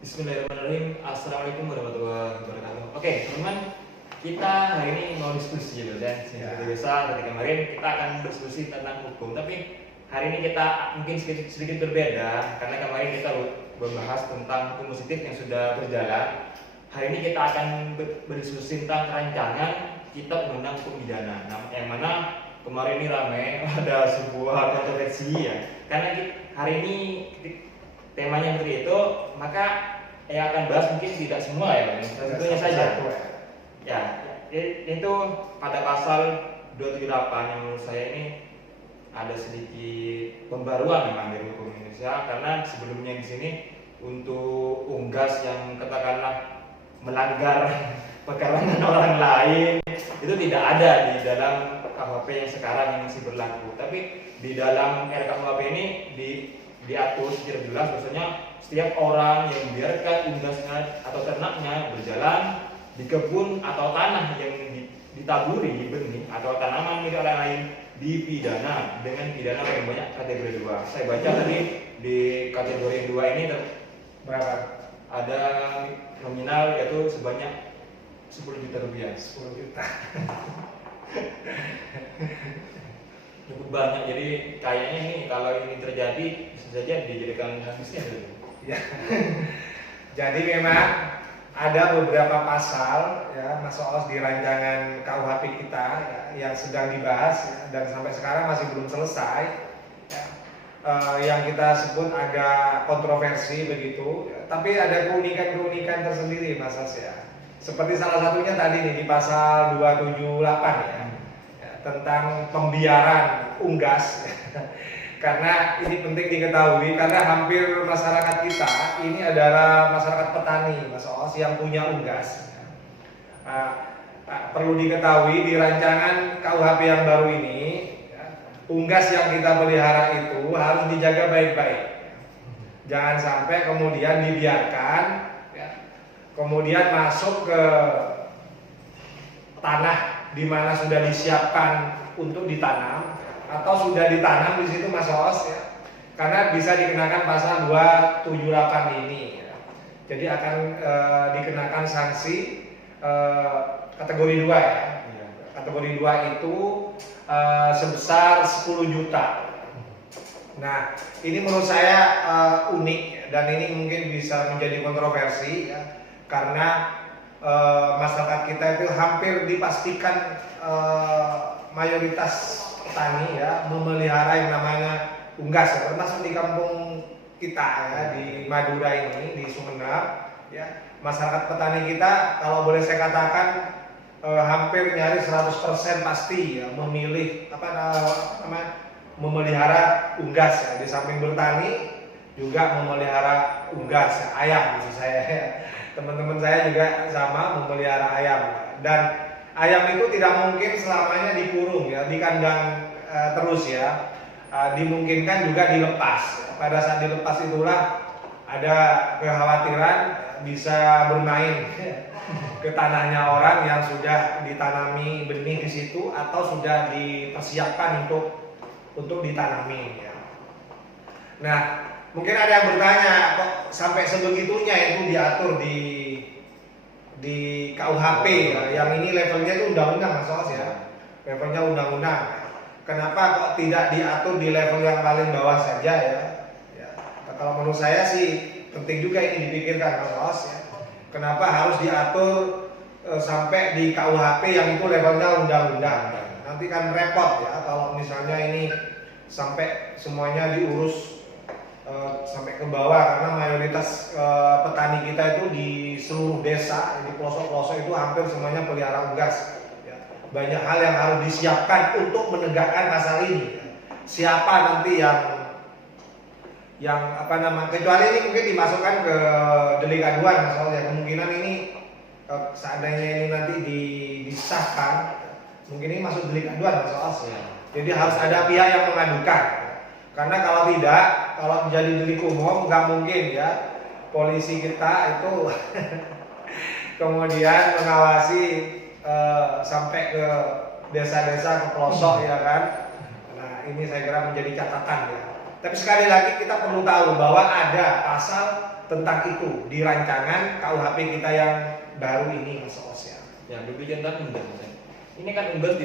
Bismillahirrahmanirrahim. Assalamualaikum warahmatullahi wabarakatuh. Oke, teman-teman, kita hari ini mau diskusi gitu dan seperti biasa dari kemarin kita akan berdiskusi tentang hukum. Tapi hari ini kita mungkin sedikit berbeda karena kemarin kita membahas tentang hukum positif yang sudah berjalan. Hari ini kita akan berdiskusi tentang rancangan kitab undang hukum pidana. Nah, yang mana kemarin ini ramai ada sebuah kontroversi ya. Karena hari ini temanya seperti itu, maka yang akan bahas mungkin tidak semua ya, tentunya saja. Ya, itu pada pasal 278 yang menurut saya ini ada sedikit pembaruan memang dari hukum Indonesia, karena sebelumnya di sini untuk unggas yang katakanlah melanggar pekarangan orang lain itu tidak ada di dalam KUHP yang sekarang yang masih berlaku. Tapi di dalam RKUHP ini diatur secara jelas bahwasanya setiap orang yang membiarkan unggasnya atau ternaknya berjalan di kebun atau tanah yang ditaburi benih atau tanaman milik orang lain dipidana dengan pidana paling banyak kategori 2. Saya baca tadi di kategori 2 ini berapa? Ada nominal yaitu sebanyak 10 juta rupiah. 10 juta. Cukup banyak, jadi kayaknya ini kalau ini terjadi bisa saja dijadikan bisnis ya. Jadi memang ada beberapa pasal ya Mas Oos di rancangan KUHP kita ya, yang sedang dibahas ya, dan sampai sekarang masih belum selesai ya. Yang kita sebut agak kontroversi begitu ya. Tapi ada keunikan-keunikan tersendiri Mas Oos ya. Seperti salah satunya tadi nih di pasal 278 ya. Tentang pembiaran unggas karena ini penting diketahui karena hampir masyarakat kita ini adalah masyarakat petani Mas Oos yang punya unggas. Perlu diketahui di rancangan KUHP yang baru ini unggas yang kita pelihara itu harus dijaga baik-baik, jangan sampai kemudian dibiarkan kemudian masuk ke tanah di mana sudah disiapkan untuk ditanam atau sudah ditanam di situ Mas Oos ya. Karena bisa dikenakan pasal 278 ini ya. Jadi akan dikenakan sanksi kategori 2 ya. Kategori 2 itu sebesar 10 juta. Nah, ini menurut saya unik dan ini mungkin bisa menjadi kontroversi ya. Karena masyarakat kita itu hampir dipastikan mayoritas petani ya memelihara yang namanya unggas ya, termasuk di kampung kita ya di Madura ini di Sumeneb ya, masyarakat petani kita kalau boleh saya katakan hampir nyaris 100% pasti ya memilih memelihara unggas ya, di samping bertani juga memelihara unggas ya, ayam maksud saya ya. Teman-teman saya juga sama memelihara ayam dan ayam itu tidak mungkin selamanya dikurung ya di kandang terus ya, dimungkinkan juga dilepas. Pada saat dilepas itulah ada kekhawatiran bisa bermain ke tanahnya orang yang sudah ditanami benih di situ atau sudah dipersiapkan untuk ditanami ya. Nah, mungkin ada yang bertanya kok sampai sebegitunya itu diatur di KUHP ya. Yang ini levelnya itu undang-undang Mas Oos ya. Levelnya undang-undang. Kenapa kok tidak diatur di level yang paling bawah saja ya? Ya. Nah, kalau menurut saya sih penting juga ini dipikirkan Mas Oos ya. Kenapa harus diatur sampai di KUHP yang itu levelnya undang-undang? Nanti kan repot ya kalau misalnya ini sampai semuanya diurus sampai ke bawah, karena mayoritas petani kita itu di seluruh desa, di pelosok-pelosok itu hampir semuanya pelihara unggas ya. Banyak hal yang harus disiapkan untuk menegakkan masalah ini ya. Siapa nanti yang kecuali ini mungkin dimasukkan ke delik aduan misalnya, kemungkinan ini seandainya ini nanti disahkan mungkin ini masuk delik aduan Mas ya. Jadi harus ada pihak yang mengadukan. Karena kalau tidak, kalau menjadi delik umum nggak mungkin ya polisi kita itu kemudian mengawasi sampai ke desa-desa ke pelosok ya kan. Nah ini saya kira menjadi catatan ya. Tapi sekali lagi kita perlu tahu bahwa ada pasal tentang itu di rancangan KUHP kita yang baru ini Mas Os ya. Ya, berbicara tentang unggas, Mas. Ini kan unggas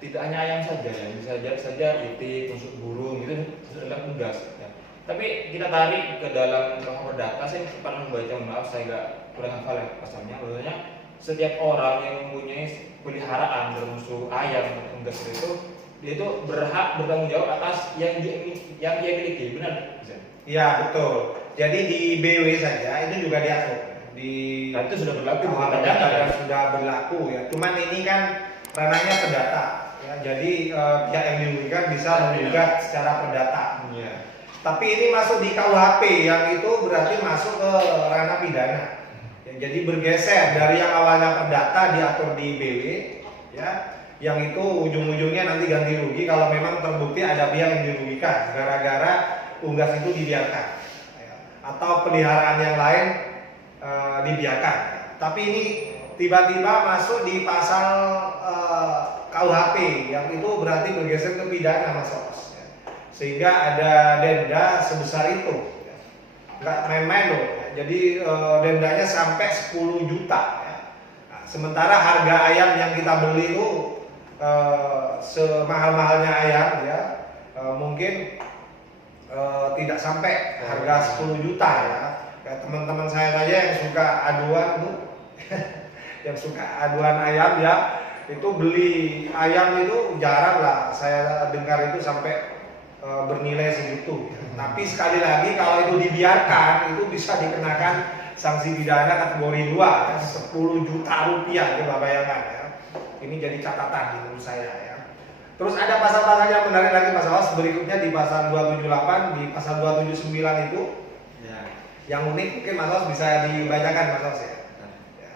tidak hanya ayam saja ya, bisa saja itik, unsur burung itu adalah unggas. Ya. Tapi kita tarik ke dalam Bangsa Perdata, saya pernah membaca, maaf saya nggak kurang hafal ya pasalnya, bahwasanya setiap orang yang mempunyai peliharaan bermusuh ayam atau unggas itu, dia itu berhak bertanggung jawab atas yang dia miliki, benar? Bisa? Iya betul. Jadi di BW saja itu juga diatur di Nah, itu sudah berlaku di KUHP Perdata ya? sudah berlaku ya. Cuman ini kan ranahnya perdata ya. Jadi pihak yang dirugikan bisa menggugat secara perdata. Iya. Tapi ini masuk di KUHP yang itu berarti masuk ke ranah pidana. Ya, jadi bergeser dari yang awalnya perdata diatur di BW ya. Yang itu ujung-ujungnya nanti ganti rugi kalau memang terbukti ada pihak yang dirugikan gara-gara unggas itu dibiarkan ya. Atau peliharaan yang lain dibiarkan. Tapi ini tiba-tiba masuk di pasal KUHP yang itu berarti bergeser ke pidana Mas Os ya. Sehingga ada denda sebesar itu ya. Nggak main-main loh ya. Jadi dendanya sampai 10 juta ya. Nah, sementara harga ayam yang kita beli itu semahal-mahalnya ayam ya, mungkin tidak sampai harga 10 juta ya. Kayak teman-teman saya aja yang suka aduan tuh yang suka aduan ayam ya, itu beli ayam itu jarang lah saya dengar itu sampai bernilai segitu ya. Tapi sekali lagi kalau itu dibiarkan itu bisa dikenakan sanksi pidana kategori 2 ya, 10 juta rupiah, coba bayangkan ya. Ini jadi catatan menurut saya ya. Terus ada pasal-pasal yang menarik lagi Mas Os, berikutnya di pasal 278, di pasal 279 itu Ya. yang unik mungkin Mas Os bisa dibacakan Mas Os ya. Ya.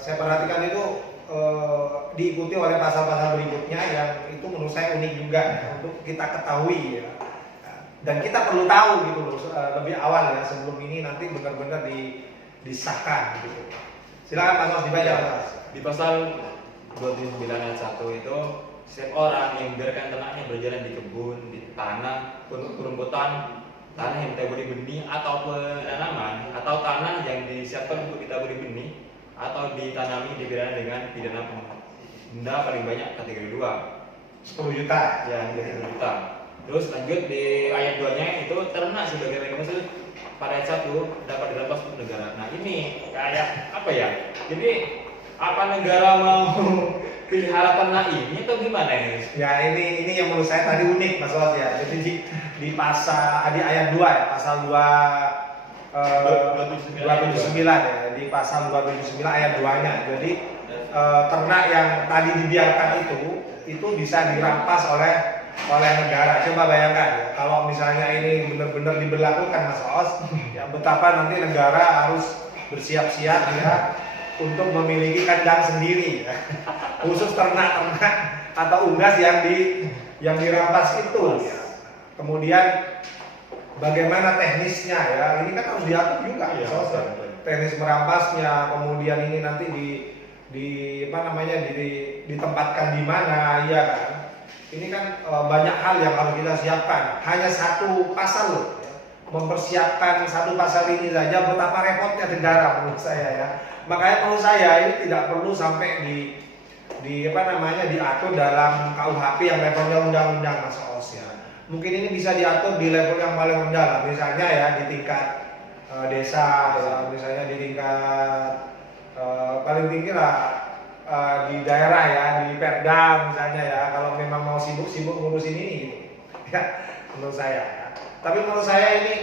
Saya perhatikan itu diikuti oleh pasal-pasal berikutnya yang itu menurut saya unik juga ya, untuk kita ketahui ya. Dan kita perlu tahu gitu loh lebih awal ya sebelum ini nanti benar-benar disahkan gitu. Silakan Mas Os dibaca Mas Os. Di pasal 29 ayat 1 itu, setiap orang yang membiarkan ternaknya berjalan di kebun, di tanah, perumputan, tanah yang ditaburi benih atau penanaman, atau tanah yang disiapkan untuk ditaburi benih atau ditanami, dipidana dengan pidana denda paling banyak kategori 2 10 juta yang 10 juta. Terus lanjut di ayat 2-nya itu, ternak sebagai mereka maksud pada ayat 1 dapat dirampas untuk negara. Nah ini kayak apa ya? Jadi apa negara mau pelihara ternak ini atau gimana ini? Ya ini yang menurut saya tadi unik Mas Os ya. Jadi di pasal di ayat 2 ya, pasal 279 ya, di pasal 279 ayat 2-nya. Jadi ternak yang tadi dibiarkan itu bisa dirampas oleh negara. Coba bayangkan ya, kalau misalnya ini benar-benar diberlakukan Mas Os, ya betapa nanti negara harus bersiap-siap ya untuk memiliki kandang sendiri ya. Khusus ternak-ternak atau unggas yang dirampas itu ya. Kemudian bagaimana teknisnya ya, ini kan harus diatur juga Iya, ya, teknis merampasnya, kemudian ini nanti ditempatkan di mana ya kan. Ini kan banyak hal yang harus kita siapkan. Hanya satu pasal loh ya. Mempersiapkan satu pasal ini saja betapa repotnya negara menurut saya ya. Makanya menurut saya ini tidak perlu sampai diatur dalam KUHP yang levelnya undang-undang Mas Os ya. Mungkin ini bisa diatur di level yang paling rendah lah, misalnya ya di tingkat desa ya, misalnya di tingkat paling tinggi lah di daerah ya, di Perda misalnya ya, kalau memang mau sibuk-sibuk ngurusin ini gitu. Ya, menurut saya ya. Tapi menurut saya ini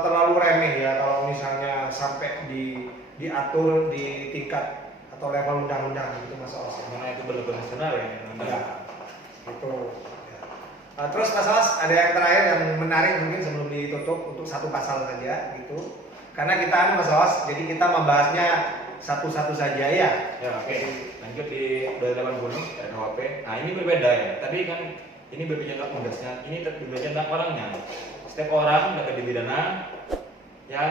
terlalu remeh ya kalau misalnya sampai diatur di tingkat atau level undang-undang gitu Mas Os. Karena itu berlaku nasional ya. Ya, gitu. Ya. Terus Mas Os ada yang terakhir yang menarik mungkin sebelum ditutup untuk satu pasal saja gitu. Karena kita Mas Os, jadi kita membahasnya satu-satu saja ya. Ya, oke. Lanjut di 280 RKUHP. Nah, ini berbeda ya. Tadi kan ini berbicara tentang unggasnya, ini berbicara tentang orangnya. Setiap orang dapat dipidana yang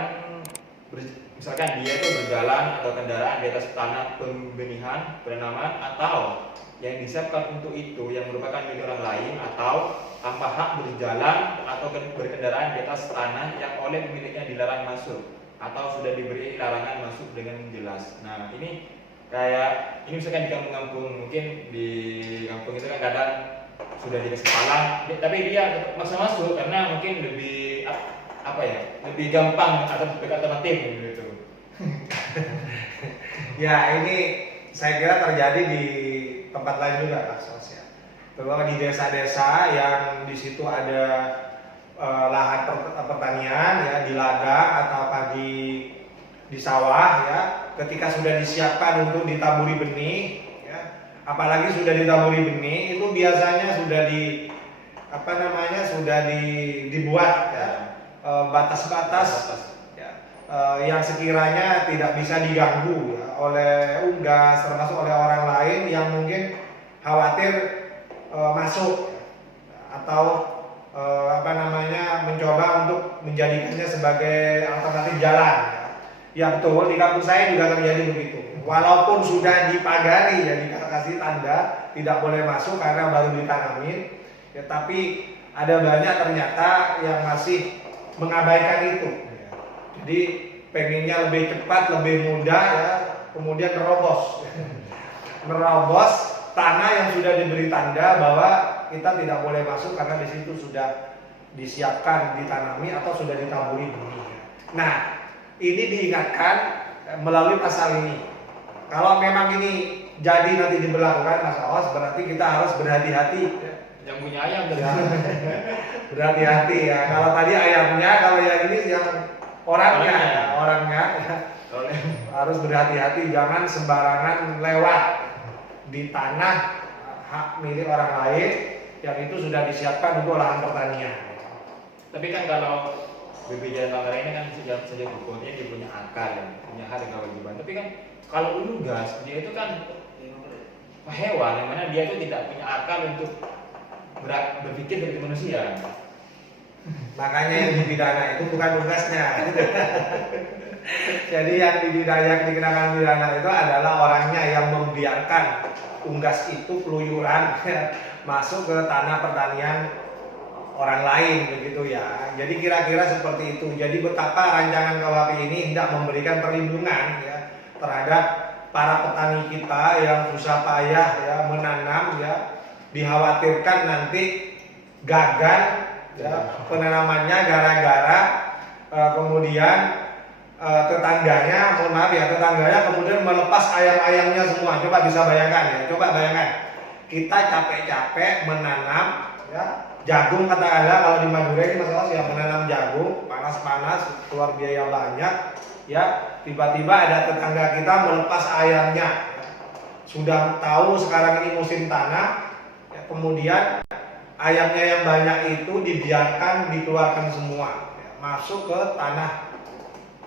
misalkan dia itu berjalan atau kendaraan di atas tanah pembenihan, penanaman atau yang disiapkan untuk itu yang merupakan milik orang lain atau tanpa hak berjalan atau berkendaraan di atas tanah yang oleh pemiliknya dilarang masuk atau sudah diberi larangan masuk dengan jelas. Nah ini kayak ini misalkan di kampung-kampung, mungkin di kampung itu kan kadang sudah dikasih palang, tapi dia tetap maksa masuk karena mungkin lebih apa ya, lebih gampang atau lebih alternatif gitu. Ya ini saya kira terjadi di tempat lain juga Pak Sos ya. Terutama di desa-desa yang di situ ada lahan pertanian ya, di ladang atau di sawah ya, ketika sudah disiapkan untuk ditaburi benih ya, apalagi sudah ditaburi benih itu biasanya sudah dibuat ya, batas-batas ya, yang sekiranya tidak bisa diganggu ya, oleh unggas, termasuk oleh orang lain yang mungkin khawatir masuk ya, atau mencoba untuk menjadikannya sebagai alternatif jalan ya. Ya betul, di kampung saya juga terjadi begitu. Walaupun sudah dipagari ya, dikasih tanda tidak boleh masuk karena baru ditanamin ya, tapi ada banyak ternyata yang masih mengabaikan itu ya. Jadi pengennya lebih cepat, lebih mudah ya, kemudian nerobos tanah yang sudah diberi tanda bahwa kita tidak boleh masuk karena di situ sudah disiapkan ditanami atau sudah ditaburi benih. Nah, ini diingatkan melalui pasal ini. Kalau memang ini jadi nanti diberlakukan Mas Aos, berarti kita harus berhati-hati. Yang punya ayam ya. Berhati-hati ya. Kalau tadi ayamnya, kalau yang ini yang orangnya harus berhati-hati, jangan sembarangan lewat di tanah hak milik orang lain yang itu sudah disiapkan untuk lahan pertanian. Tapi kan kalau BPJS Bangkara ini kan sejak hukumnya dia punya akal, punya hak dan kewajiban. Tapi kan kalau unggas dia itu kan hewan yang mana dia itu tidak punya akal untuk berpikir seperti manusia. Makanya yang dipidana itu bukan unggasnya. Jadi yang dikenakan pidana itu adalah orangnya yang membiarkan unggas itu keluyuran masuk ke tanah pertanian orang lain begitu ya. Jadi kira-kira seperti itu. Jadi betapa rancangan KUHP ini hendak memberikan perlindungan ya terhadap para petani kita yang susah payah ya menanam ya, dikhawatirkan nanti gagal ya penanamannya gara-gara kemudian tetangganya kemudian melepas ayam-ayamnya semua. Coba bisa bayangkan ya, kita capek-capek menanam ya jagung, katakanlah kalau di Madura ini masalah ya, menanam jagung panas-panas keluar biaya banyak ya, tiba-tiba ada tetangga kita melepas ayamnya ya. Sudah tahu sekarang ini musim tanam ya, kemudian ayamnya yang banyak itu dibiarkan dikeluarkan semua ya, masuk ke tanah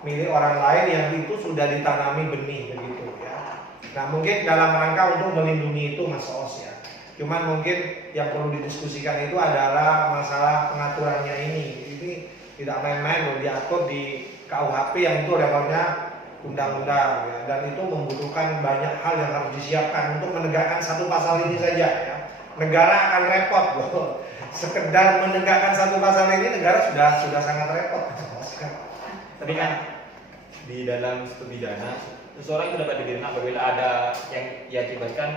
milik orang lain yang itu sudah ditanami benih begitu ya. Nah mungkin dalam rangka untuk melindungi itu Mas Os ya. Cuman mungkin yang perlu didiskusikan itu adalah masalah pengaturannya ini. Ini tidak main-main loh, diatur di KUHP yang itu levelnya undang-undang ya. Dan itu membutuhkan banyak hal yang harus disiapkan untuk menegakkan satu pasal ini saja ya. Negara akan repot loh. Sekedar menegakkan satu pasal ini negara sudah sangat repot. Tapi kan di dalam satu pidana seseorang itu dapat dipidana apabila ada yang diakibatkan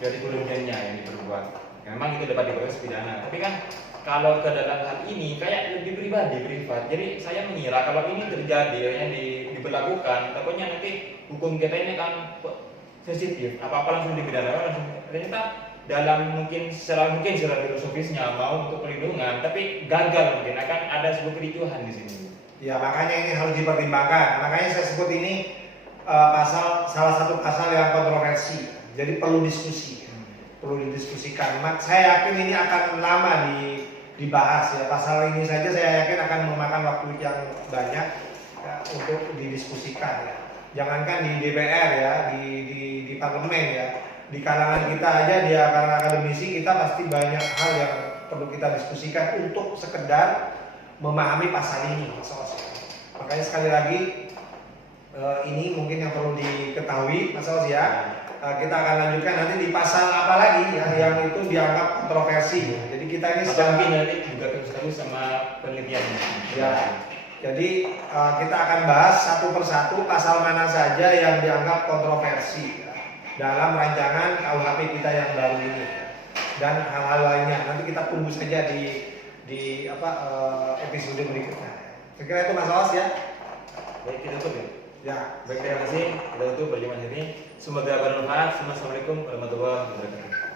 dari kerugiannya yang diperbuat. Memang itu dapat diproses pidana. Tapi kan kalau ke dalam hal ini kayak lebih pribadi, privat. Jadi saya mengira kalau ini terjadi yang diberlakukan, takutnya nanti hukum kita ini kan sensitif. Apa-apa langsung dipidana, langsung ternyata dalam mungkin secara filosofisnya mau untuk perlindungan, tapi gagal mungkin akan ada sebuah kericuhan di sini. Ya makanya ini harus dipertimbangkan. Makanya saya sebut ini salah satu pasal yang kontroversi. Jadi perlu diskusi, perlu didiskusikan. Saya yakin ini akan lama dibahas ya. Pasal ini saja saya yakin akan memakan waktu yang banyak ya, untuk didiskusikan ya. Jangankan di DPR ya, di parlemen ya, di kalangan kita aja dia karena akademisi kita pasti banyak hal yang perlu kita diskusikan untuk sekedar memahami pasal ini, Mas Os. Makanya sekali lagi ini mungkin yang perlu diketahui Mas Aus ya. Kita akan lanjutkan nanti di pasal apa lagi ya yang itu dianggap kontroversi. Jadi kita ini Atau mungkin nanti juga terus sama penelitian. ya. Jadi kita akan bahas satu persatu pasal mana saja yang dianggap kontroversi ya, dalam rancangan KUHP kita yang baru ini dan hal-hal lainnya. Nanti kita tunggu saja di episode berikutnya. Saya kira itu Mas Aus ya. Baik, kita tutup ya. Ya. Baik, terima kasih. Kita tutup perjumpaan ini. Semoga bermanfaat. Assalamualaikum warahmatullahi wabarakatuh.